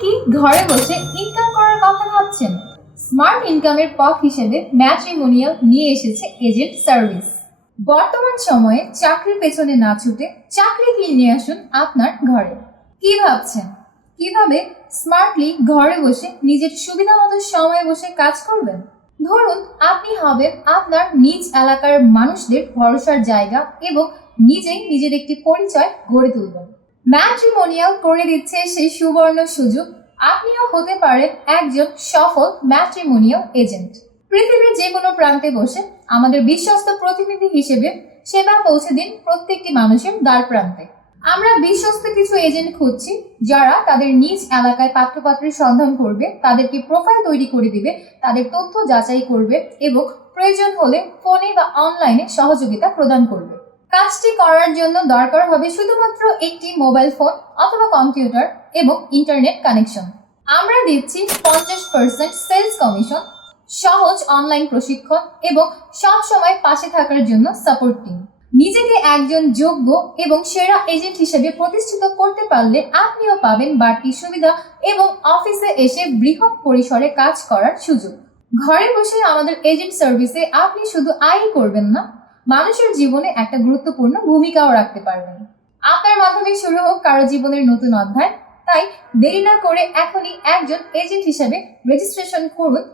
কি ঘরে বসে ইনকাম করার কথা ভাবছেন? স্মার্ট ইনকামের পথ হিসেবে ম্যাট্রিমোনিয়াল নিয়ে এসেছে এজেন্ট সার্ভিস বর্তমান সময়ে চাকরির পেছনে না ছুটে চাকরি কিনে নিয়ে আসুন আপনার ঘরে। কি ভাবছেন? কীভাবে স্মার্টলি ঘরে বসে নিজের সুবিধা মতো সময় বসে কাজ করবেন? ধরুন, আপনি হবেন আপনার নিজ এলাকার মানুষদের ভরসার জায়গা এবং নিজেই নিজের একটি পরিচয় গড়ে তুলবেন। ম্যাট্রিমোনিয়াল করে দিচ্ছে সেই সুবর্ণ সুযোগ। আপনিও হতে পারেন একজন সফল ম্যাট্রিমোনিয়াল এজেন্ট। পৃথিবীর যে কোনো প্রান্তে বসে আমাদের বিশ্বস্ত প্রতিনিধি হিসেবে সেবা পৌঁছে দিন প্রত্যেকটি মানুষের দ্বার প্রান্তে। আমরা বিশ্বস্ত কিছু এজেন্ট খুঁজছি, যারা তাদের নিজ এলাকায় পাত্রপাত্রের সন্ধান করবে, তাদেরকে প্রোফাইল তৈরি করে দিবে, তাদের তথ্য যাচাই করবে এবং প্রয়োজন হলে ফোনে বা অনলাইনে সহযোগিতা প্রদান করবে। কাজটি করার জন্য দরকার হবে শুধুমাত্র একটি মোবাইল ফোন অথবা কম্পিউটার এবং ইন্টারনেট কানেকশন আমরা দিচ্ছি পঞ্চাশ পার্সেন্ট সেলস কমিশন সহজ অনলাইন প্রশিক্ষণ এবং সব সময় পাশে থাকার জন্য সাপোর্ট টিম নিজেকে একজন যোগ্য এবং সেরা এজেন্ট হিসেবে প্রতিষ্ঠিত করতে পারলে আপনিও পাবেন বাড়তি সুবিধা এবং অফিসে এসে বৃহৎ পরিসরে কাজ করার সুযোগ। ঘরে বসে আমাদের এজেন্ট সার্ভিসে আপনি শুধু আয়ই করবেন না মানুষের জীবনে একটা গুরুত্বপূর্ণ ভূমিকাও রাখতে পারবেন। আপনার মাধ্যমে শুরু হোক কারও জীবনের নতুন অধ্যায়। তাই দেরি না করে এখনই একজন এজেন্ট হিসেবে রেজিস্ট্রেশন করুন।